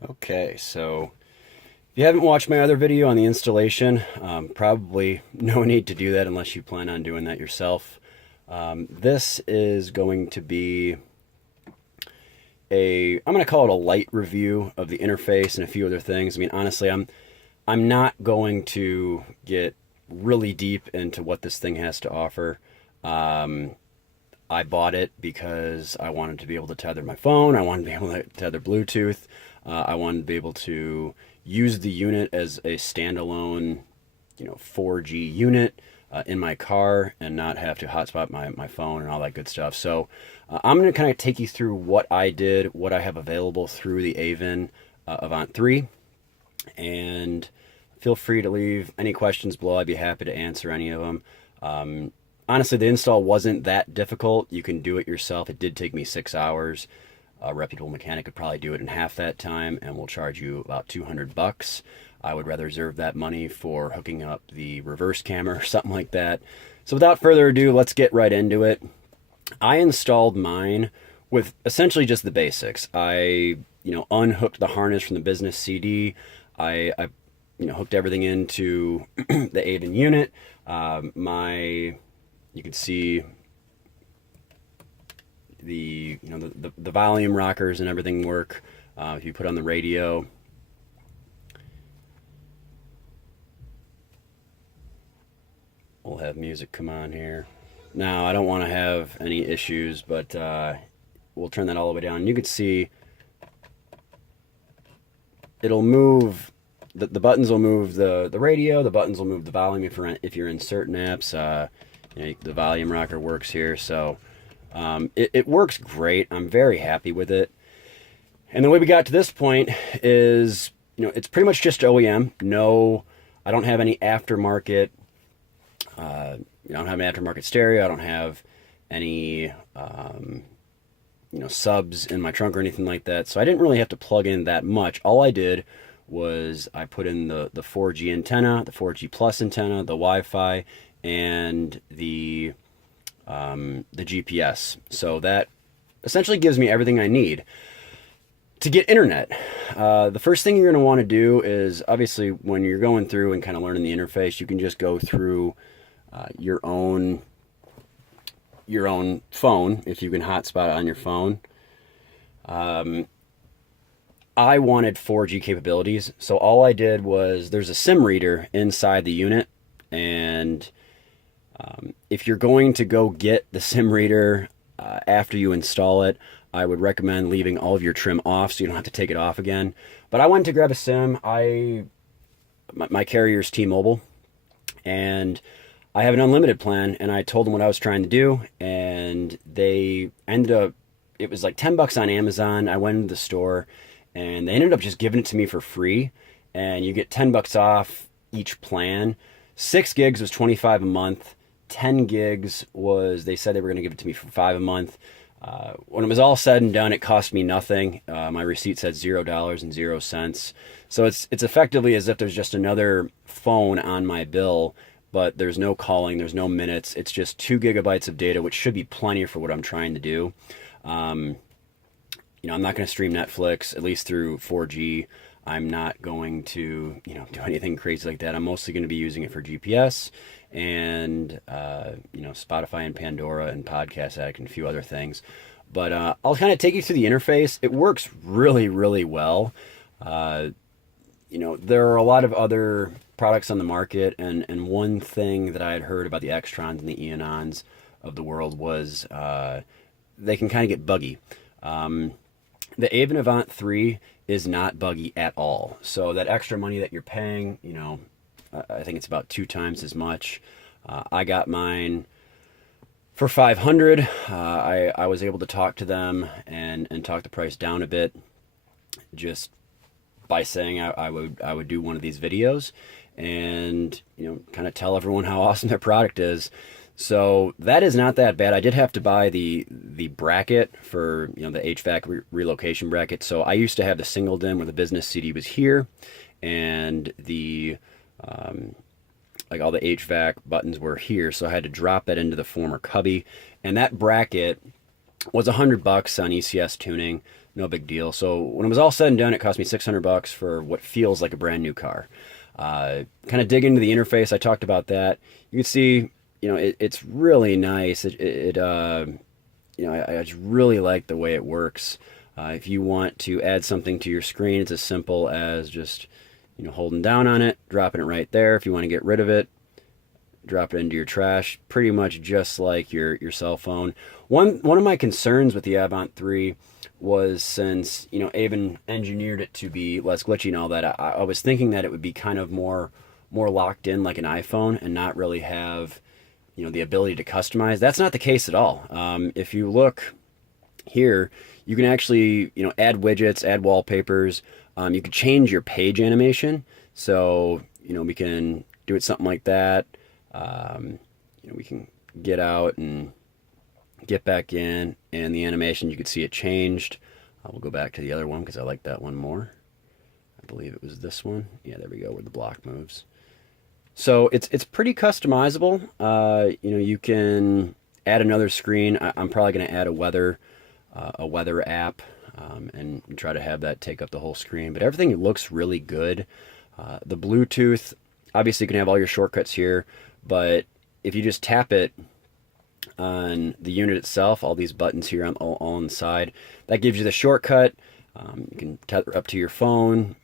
Okay, so if you haven't watched my other video on the installation, probably no need to do that unless you plan on doing that yourself. This is going to be I'm going to call it a light review of the interface and a few other things. I mean, honestly, I'm not going to get really deep into what this thing has to offer. Um, I bought it because I wanted to be able to tether my phone. I wanted to be able to tether Bluetooth. I wanted to be able to use the unit as a standalone, 4G unit in my car and not have to hotspot my phone and all that good stuff. So I'm going to kind of take you through what I did, what I have available through the Avin Avant 3, and feel free to leave any questions below. I'd be happy to answer any of them. Honestly, the install wasn't that difficult. You can do it yourself. It did take me 6 hours. A reputable mechanic could probably do it in half that time and will charge you about $200. I would rather reserve that money for hooking up the reverse camera or something like that. So without further ado, let's get right into it. I installed mine with essentially just the basics. I, unhooked the harness from the business CD. I hooked everything into the Avin unit. You can see the volume rockers and everything work. If you put on the radio, we'll have music come on here. Now, I don't want to have any issues, but we'll turn that all the way down. You can see it'll move. The buttons will move the radio. The buttons will move the volume if you're in certain apps. The volume rocker works here, so it works great. I'm very happy with it. And the way we got to this point is, it's pretty much just OEM. No, I don't have any aftermarket. I don't have an aftermarket stereo. I don't have any, subs in my trunk or anything like that. So I didn't really have to plug in that much. All I did was I put in the 4G antenna, the 4G plus antenna, the Wi-Fi, and the GPS. So that essentially gives me everything I need to get internet. The first thing you're going to want to do is, obviously, when you're going through and kind of learning the interface, you can just go through your own phone if you can hotspot on your phone. I wanted 4G capabilities, so all I did was there's a SIM reader inside the unit, and if you're going to go get the SIM reader after you install it, I would recommend leaving all of your trim off so you don't have to take it off again. But I went to grab a SIM. My carrier's T-Mobile, and I have an unlimited plan, and I told them what I was trying to do, and they ended up, it was like $10 on Amazon. I went into the store, and they ended up just giving it to me for free, and you get $10 off each plan. 6 gigs was $25 a month. 10 gigs was, they said they were going to give it to me for $5 a month. When it was all said and done, it cost me nothing. My receipt said $0.00. So it's effectively as if there's just another phone on my bill, but there's no calling, there's no minutes. It's just 2 gigabytes of data, which should be plenty for what I'm trying to do. I'm not going to stream Netflix, at least through 4G. I'm not going to, do anything crazy like that. I'm mostly going to be using it for GPS and, Spotify and Pandora and Podcast Addict and a few other things. But I'll kind of take you through the interface. It works really, really well. There are a lot of other products on the market, and one thing that I had heard about the Extrons and the Eonons of the world was they can kind of get buggy. The Avin Avant 3 is not buggy at all. So that extra money that you're paying, I think it's about 2 times as much. I got mine for $500. I was able to talk to them and talk the price down a bit, just by saying I would do one of these videos and kind of tell everyone how awesome their product is. So that is not that bad. I did have to buy the bracket for the HVAC relocation bracket. So I used to have the single DIN where the business CD was here, and the like all the HVAC buttons were here. So I had to drop that into the former cubby, and that bracket was $100 on ECS tuning. No big deal. So when it was all said and done, it cost me $600 for what feels like a brand new car. Kind of dig into the interface. I talked about that. You can see, it's really nice. I just really like the way it works. If you want to add something to your screen, it's as simple as just, holding down on it, dropping it right there. If you want to get rid of it, drop it into your trash, pretty much just like your cell phone. One of my concerns with the Avant 3 was, since Avin engineered it to be less glitchy and all that, I was thinking that it would be kind of more locked in like an iPhone and not really have the ability to customize. That's not the case at all. If you look here, you can actually add widgets, add wallpapers. You can change your page animation, so we can do it something like that. We can get out and get back in, and the animation, you can see it changed. We'll go back to the other one because I like that one more. I believe it was this one. Yeah, there we go, where the block moves. So it's pretty customizable. You can add another screen. I'm probably going to add a weather app, and try to have that take up the whole screen. But everything looks really good. The Bluetooth, obviously you can have all your shortcuts here, but if you just tap it on the unit itself, all these buttons here all on the side, that gives you the shortcut. You can tether up to your phone.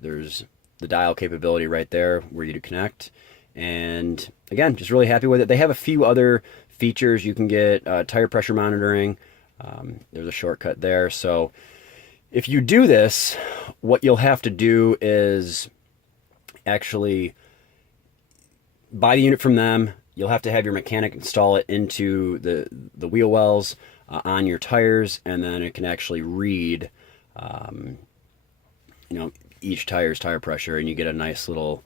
There's the dial capability right there where you to connect. And again, just really happy with it. They have a few other features. You can get tire pressure monitoring. There's a shortcut there. So if you do this, what you'll have to do is actually buy the unit from them. You'll have to have your mechanic install it into the wheel wells on your tires, and then it can actually read each tire's tire pressure, and you get a nice little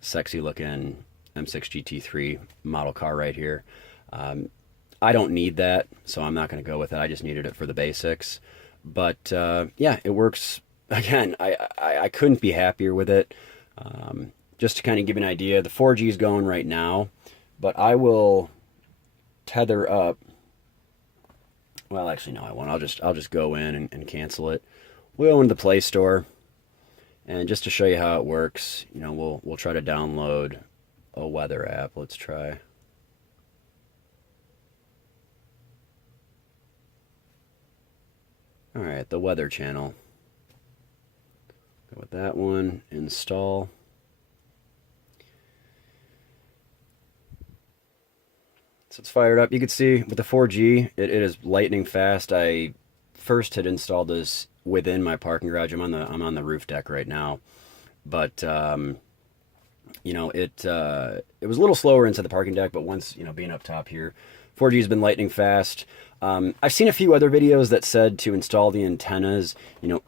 sexy looking M6 GT3 model car right here. I don't need that, so I'm not going to go with it. I just needed it for the basics. But yeah, it works. Again, I couldn't be happier with it. Just to kind of give you an idea, the 4G is going right now, but I will tether up. Well, actually, no, I won't. I'll just go in and cancel it. We'll go into the Play Store, and just to show you how it works, we'll try to download a weather app. Let's try. All right, the Weather Channel. Go with that one. Install. So it's fired up. You can see with the 4G, it is lightning fast. I first had installed this within my parking garage. I'm on the roof deck right now, but it was a little slower inside the parking deck. But once being up top here, 4G has been lightning fast. I've seen a few other videos that said to install the antennas,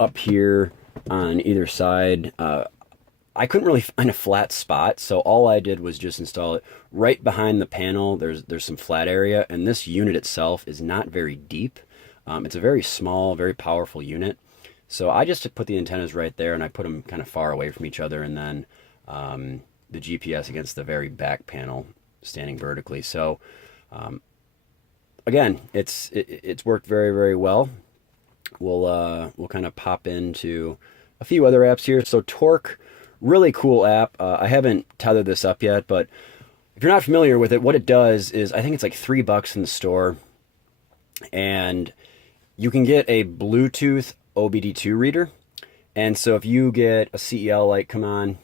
up here on either side. I couldn't really find a flat spot, so all I did was just install it right behind the panel. There's some flat area, and this unit itself is not very deep. It's a very small, very powerful unit. So I just put the antennas right there, and I put them kind of far away from each other, and then the GPS against the very back panel, standing vertically. So again, it's worked very, very well. We'll kind of pop into a few other apps here. So Torque, really cool app. I haven't tethered this up yet, but if you're not familiar with it, what it does is, I think it's like $3 in the store, and you can get a Bluetooth OBD2 reader. And so if you get a CEL light come on,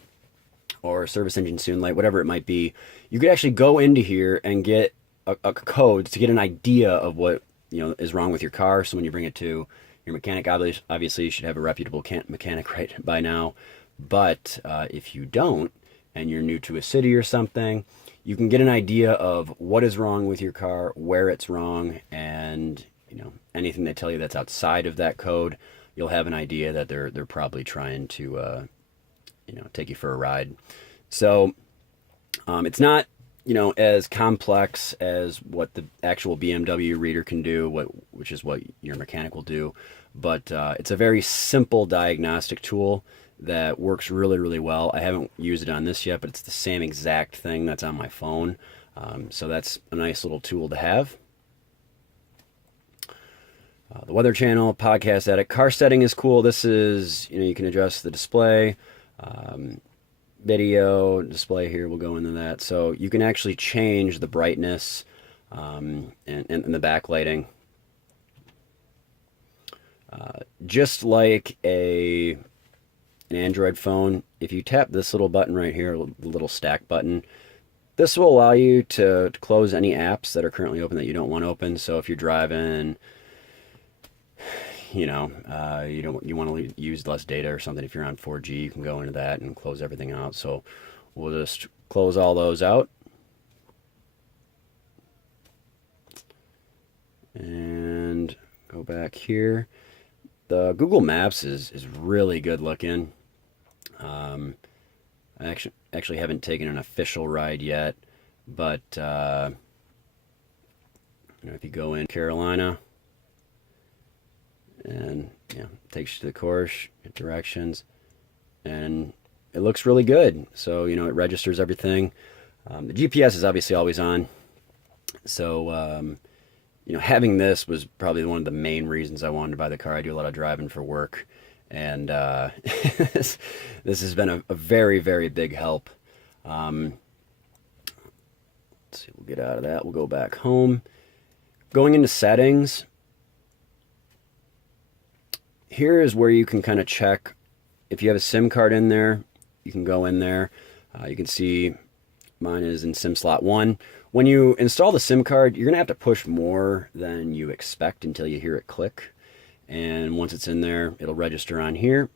or a service engine soon light, whatever it might be, you could actually go into here and get a code to get an idea of what is wrong with your car. So when you bring it to your mechanic, obviously you should have a reputable mechanic right by now. But if you don't, and you're new to a city or something, you can get an idea of what is wrong with your car, where it's wrong, and anything they tell you that's outside of that code, you'll have an idea that they're probably trying to take you for a ride. So it's not as complex as what the actual BMW reader can do, which is what your mechanic will do, but it's a very simple diagnostic tool that works really, really well. I haven't used it on this yet, but it's the same exact thing that's on my phone. So that's a nice little tool to have. The weather channel, podcast edit, car setting is cool. This is, you can adjust the display, video display here. We'll go into that. So you can actually change the brightness and the backlighting. Just like an Android phone, if you tap this little button right here, the little stack button, this will allow you to close any apps that are currently open that you don't want open. So if you're driving, you want to use less data or something, if you're on 4G, you can go into that and close everything out. So we'll just close all those out. And go back here. The Google Maps is really good looking. I actually haven't taken an official ride yet, but if you go in Carolina, and it takes you to the course, directions, and it looks really good. So it registers everything. The GPS is obviously always on. So having this was probably one of the main reasons I wanted to buy the car. I do a lot of driving for work, and this has been a very, very big help. Let's see, we'll get out of that. We'll go back home. Going into settings, here is where you can kind of check if you have a SIM card in there. You can go in there. You can see mine is in SIM slot 1. When you install the SIM card, you're going to have to push more than you expect until you hear it click. And once it's in there, it'll register on here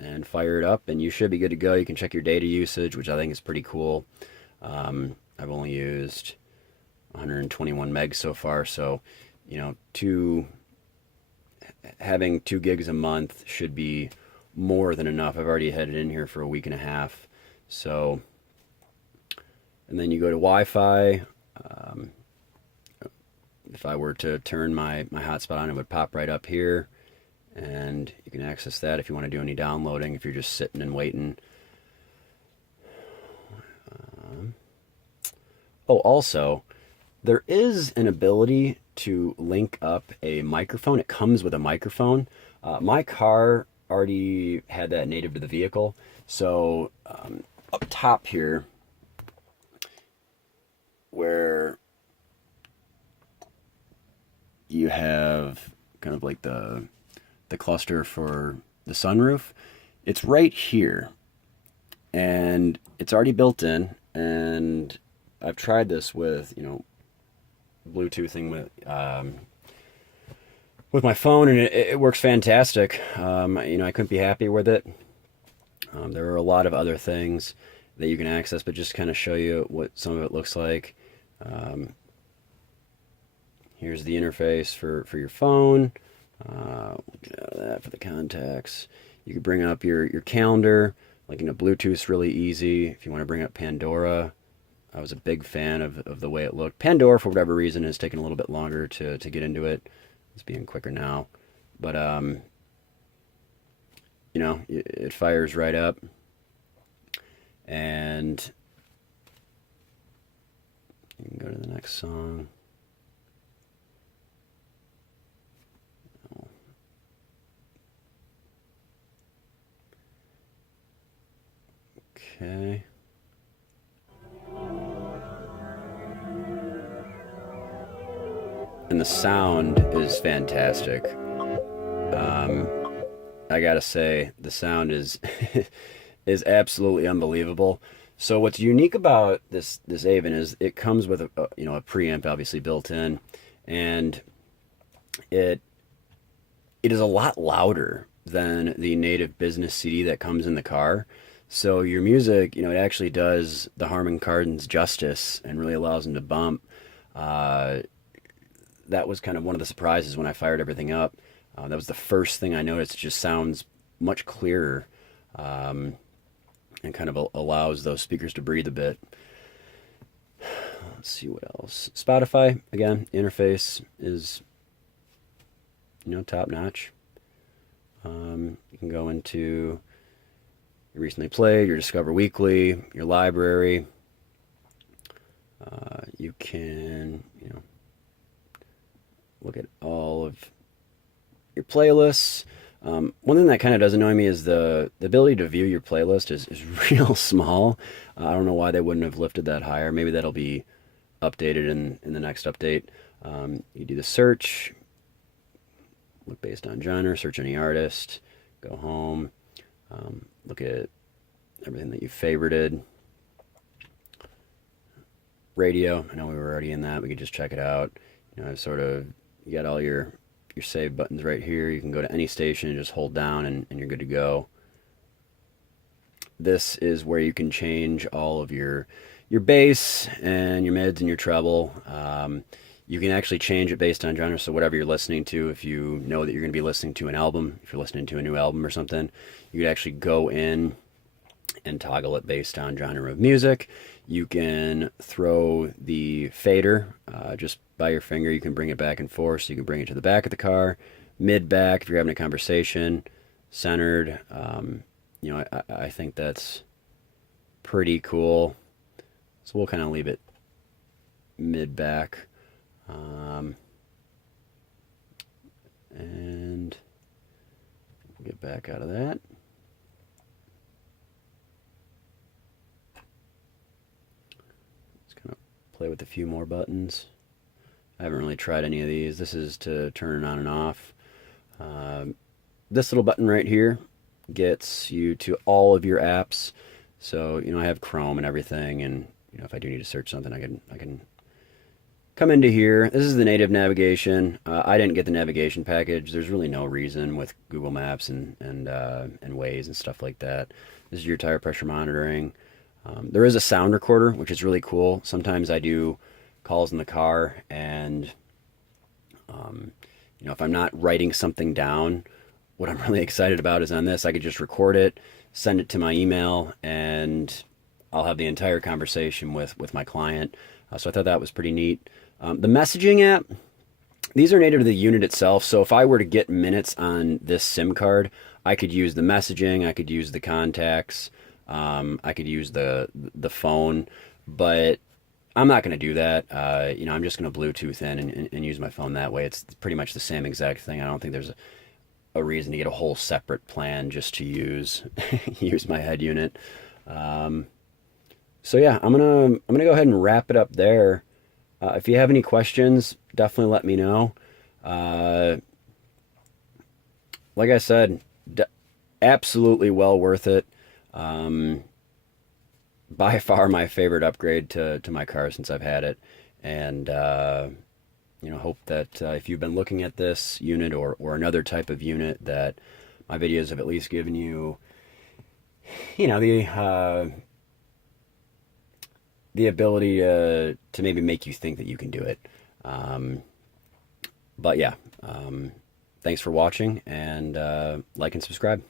and fire it up, and you should be good to go. You can check your data usage, which I think is pretty cool. I've only used 121 megs so far, so having 2 gigs a month should be more than enough. I've already had it in here for a week and a half. So, and then you go to Wi-Fi. If I were to turn my hotspot on, it would pop right up here, and you can access that if you want to do any downloading, if you're just sitting and waiting. Also, there is an ability to link up a microphone. It comes with a microphone. My car already had that native to the vehicle. So up top here, where you have kind of like the cluster for the sunroof, it's right here, and it's already built in. And I've tried this with Bluetoothing with my phone, and it works fantastic. I couldn't be happier with it. There are a lot of other things that you can access, but just kind of show you what some of it looks like. Here's the interface for your phone. We'll get out of that for the contacts. You can bring up your calendar. Bluetooth's really easy. If you want to bring up Pandora, I was a big fan of the way it looked. Pandora, for whatever reason, has taken a little bit longer to get into it. It's being quicker now. But, it fires right up. And you can go to the next song. Okay. And the sound is fantastic. I gotta say, the sound is is absolutely unbelievable. So what's unique about this Avin is it comes with a preamp obviously built in, and it is a lot louder than the native business CD that comes in the car. So your music, it actually does the Harman Kardon's justice and really allows them to bump. That was kind of one of the surprises when I fired everything up. That was the first thing I noticed. It just sounds much clearer, and kind of allows those speakers to breathe a bit. Let's see what else. Spotify, again, interface is top notch. You can go into your recently played, your Discover Weekly, your library. You can look at all of your playlists. One thing that kind of does annoy me is the ability to view your playlist is real small. I don't know why they wouldn't have lifted that higher. Maybe that'll be updated in the next update. You do the search, look based on genre, search any artist, go home, look at everything that you favorited. Radio, I know we were already in that. We could just check it out. You know, I've sort of, you got all your save buttons right here. You can go to any station and just hold down and you're good to go. This is where you can change all of your bass and your mids and your treble. You can actually change it based on genre. So whatever you're listening to, if you know that you're going to be listening to an album, if you're listening to a new album or something, you could actually go in and toggle it based on genre of music. You can throw the fader just by your finger. You can bring it back and forth. So you can bring it to the back of the car, mid back if you're having a conversation, centered. You know, I think that's pretty cool. So we'll kind of leave it mid back. And we'll get back out of that. Play with a few more buttons. I haven't really tried any of these. This is to turn it on and off. This little button right here gets you to all of your apps. So, you know, I have Chrome and everything, and you know, if I do need to search something, I can come into here. This is the native navigation. I didn't get the navigation package. There's really no reason with Google Maps and Waze and stuff like that. This is your tire pressure monitoring. There is a sound recorder, which is really cool. Sometimes I do calls in the car, and you know, if I'm not writing something down, what I'm really excited about is on this, I could just record it, send it to my email, and I'll have the entire conversation with my client. So I thought that was pretty neat. The messaging app, these are native to the unit itself. So if I were to get minutes on this SIM card, I could use the messaging, I could use the contacts. I could use the phone, but I'm not going to do that. You know, I'm just going to Bluetooth in and use my phone that way. It's pretty much the same exact thing. I don't think there's a reason to get a whole separate plan just to use use my head unit. So yeah, I'm gonna go ahead and wrap it up there. If you have any questions, definitely let me know. Like I said, absolutely well worth it. By far my favorite upgrade to my car since I've had it, and you know, hope that if you've been looking at this unit or another type of unit, that my videos have at least given you, you know, the ability to maybe make you think that you can do it. But yeah, thanks for watching, and like and subscribe.